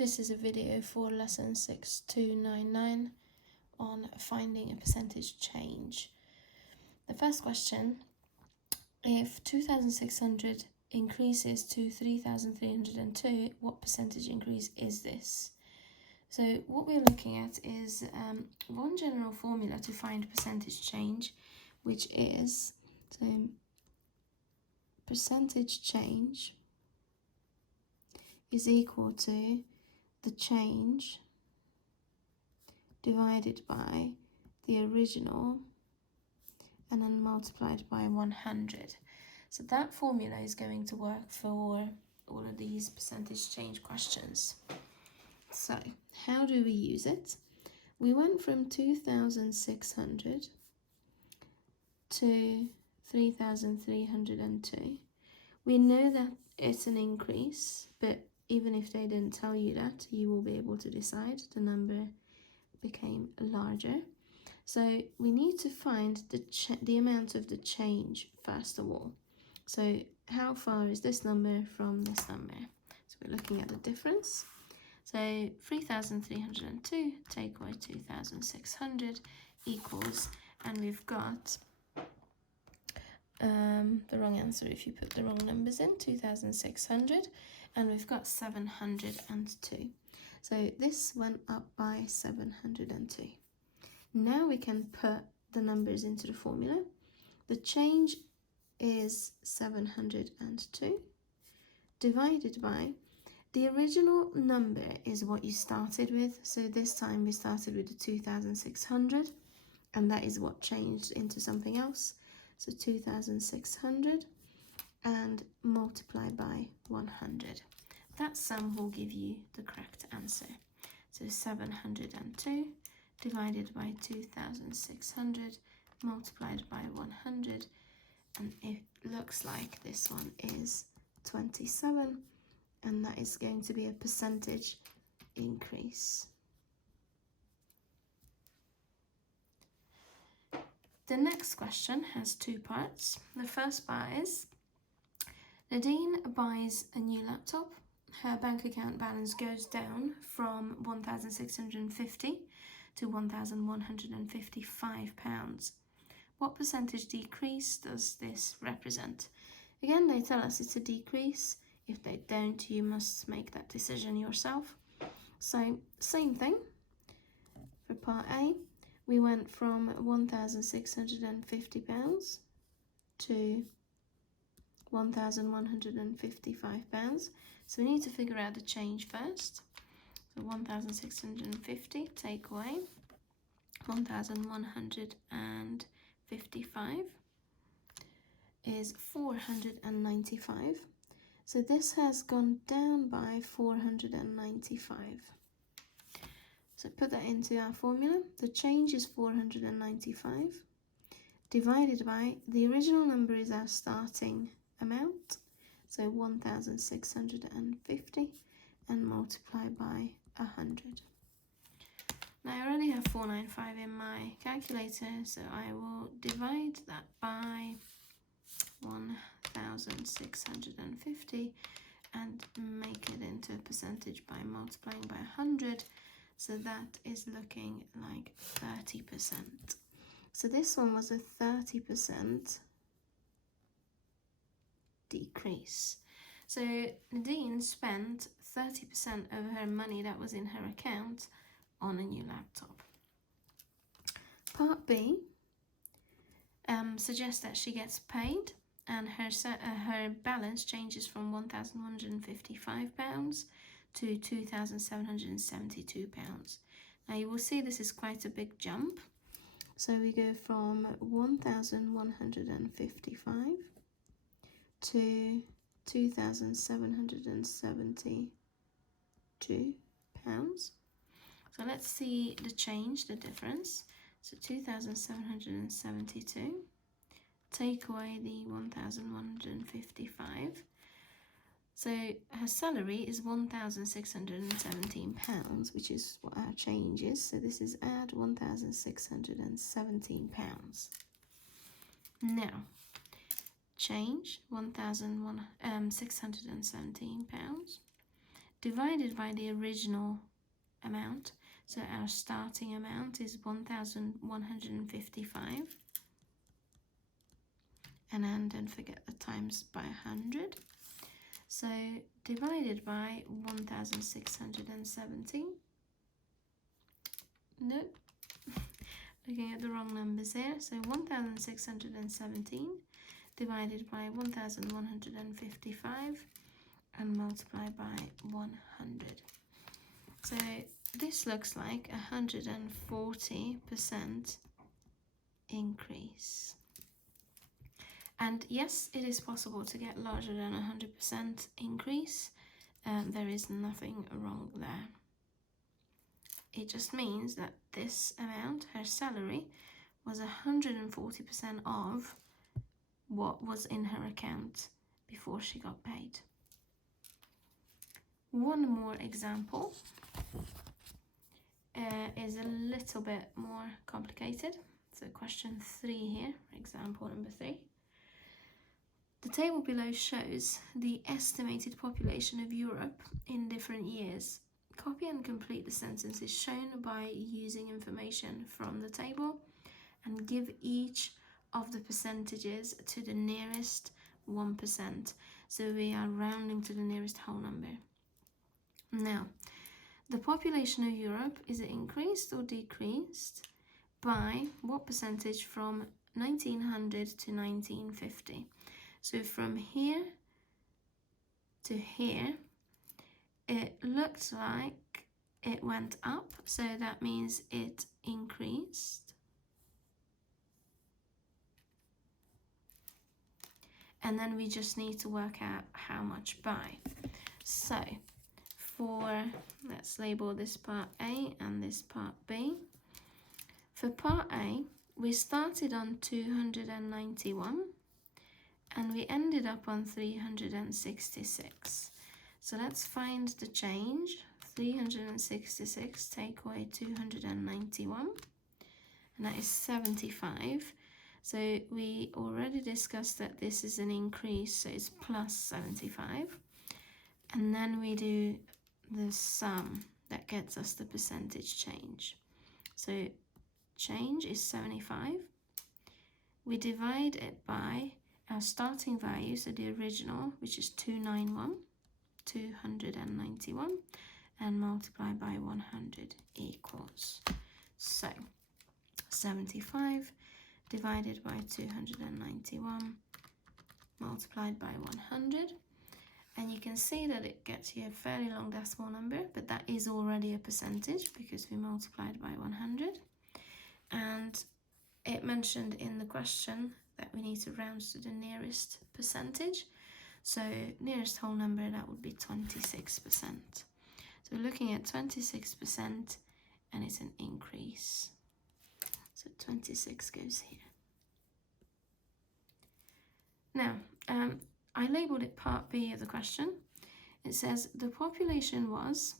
This is a video for lesson 6299 on finding a percentage change. The first question, if 2,600 increases to 3,302, what percentage increase is this? So what we're looking at is one general formula to find percentage change, which is percentage change is equal to the change divided by the original and then multiplied by 100. So that formula is going to work for all of these percentage change questions. So how do we use it? We went from 2,600 to 3,302. We know that it's an increase, but even if they didn't tell you that, you will be able to decide the number became larger. So we need to find the amount of the change first of all. So how far is this number from this number? So we're looking at the difference. So 3,302 take away 2,600 equals, and we've got the wrong answer if you put the wrong numbers in, 2,600, and we've got 702. So this went up by 702. Now we can put the numbers into the formula. The change is 702 divided by the original number is what you started with. So this time we started with the 2,600, and that is what changed into something else. So 2,600 and multiply by 100. That sum will give you the correct answer. So 702 divided by 2,600 multiplied by 100, and it looks like this one is 27, and that is going to be a percentage increase. The next question has two parts. The first part is, Nadine buys a new laptop. Her bank account balance goes down from 1,650 to 1,155 pounds. What percentage decrease does this represent? Again, they tell us it's a decrease. If they don't, you must make that decision yourself. So same thing for part A. We went from 1,650 pounds to 1,155 pounds. So we need to figure out the change first. So 1,650 take away 1,155 is 495. So this has gone down by 495. So put that into our formula. The change is 495 divided by the original number is our starting amount, so 1,650, and multiply by 100. Now I already have 495 in my calculator, so I will divide that by 1,650 and make it into a percentage by multiplying by 100. So that is looking like 30%. So this one was a 30% decrease. So Nadine spent 30% of her money that was in her account on a new laptop. Part B suggests that she gets paid and her balance changes from 1,155 pounds to 2,772 pounds. Now you will see this is quite a big jump. So we go from 1,155 to 2,772 pounds. So let's see the change, the difference. So 2,772, take away the 1,155. So her salary is 1,617 pounds, which is what our change is. So this is add 1,617 pounds. Now, change 1,617 pounds divided by the original amount. So our starting amount is 1,155. And then don't forget the times by 100. So divided by 1,617. Nope, looking at the wrong numbers here. So 1,617 divided by 1,155 and multiplied by 100. So this looks like 140% increase. And yes, it is possible to get larger than 100% increase. There is nothing wrong there. It just means that this amount, her salary, was 140% of what was in her account before she got paid. One more example is a little bit more complicated. So question 3 here, example number 3. The table below shows the estimated population of Europe in different years. Copy and complete the sentences shown by using information from the table and give each of the percentages to the nearest 1%. So we are rounding to the nearest whole number. Now, the population of Europe is increased or decreased by what percentage from 1900 to 1950? So from here to here, it looked like it went up, so that means it increased. And then we just need to work out how much by. So let's label this part A and this part B. For part A, we started on 291 and we ended up on 366. So let's find the change. 366 take away 291, and that is 75. So we already discussed that this is an increase, so it's plus 75. And then we do the sum that gets us the percentage change. So change is 75. We divide it by our starting value, so the original, which is 291, and multiply by 100 equals. So 75 divided by 291 multiplied by 100. And you can see that it gets you a fairly long decimal number, but that is already a percentage because we multiplied by 100. And it mentioned in the question that we need to round to the nearest percentage. So nearest whole number, that would be 26%. So we're looking at 26% and it's an increase. So 26 goes here. Now, I labeled it part B of the question. It says the population was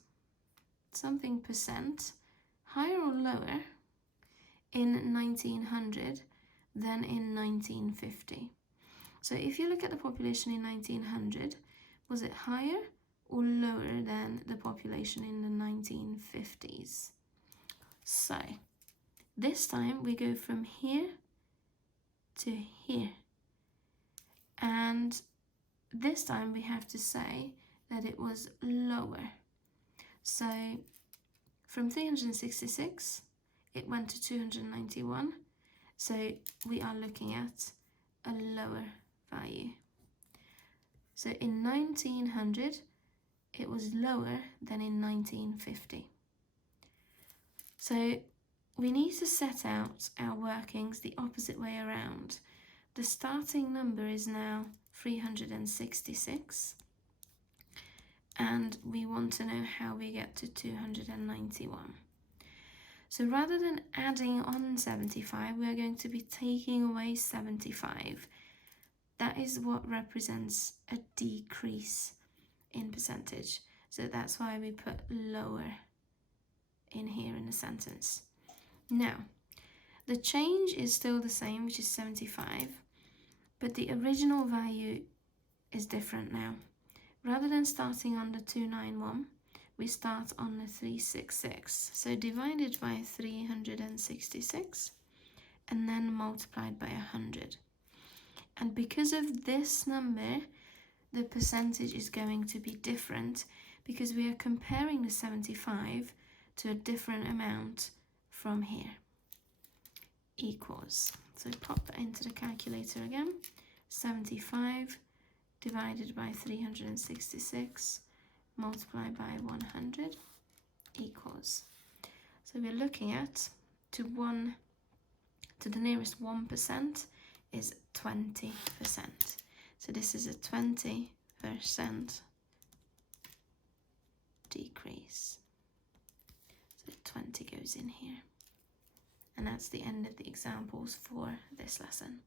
something percent higher or lower in 1900 than in 1950. So if you look at the population in 1900, was it higher or lower than the population in the 1950s? So this time we go from here to here. And this time we have to say that it was lower. So from 366, it went to 291. So we are looking at a lower value. So in 1900, it was lower than in 1950. So we need to set out our workings the opposite way around. The starting number is now 366, and we want to know how we get to 291. So rather than adding on 75, we are going to be taking away 75. That is what represents a decrease in percentage. So that's why we put lower in here in the sentence. Now, the change is still the same, which is 75, but the original value is different now Rather than starting on the 291, we start on the 366. So divided by 366 and then multiplied by 100. And because of this number, the percentage is going to be different because we are comparing the 75 to a different amount from here. Equals, so pop that into the calculator again, 75 divided by 366 multiplied by 100 equals, so we're looking at to the nearest 1% is 20%. So this is a 20% decrease. So 20 goes in here. And that's the end of the examples for this lesson.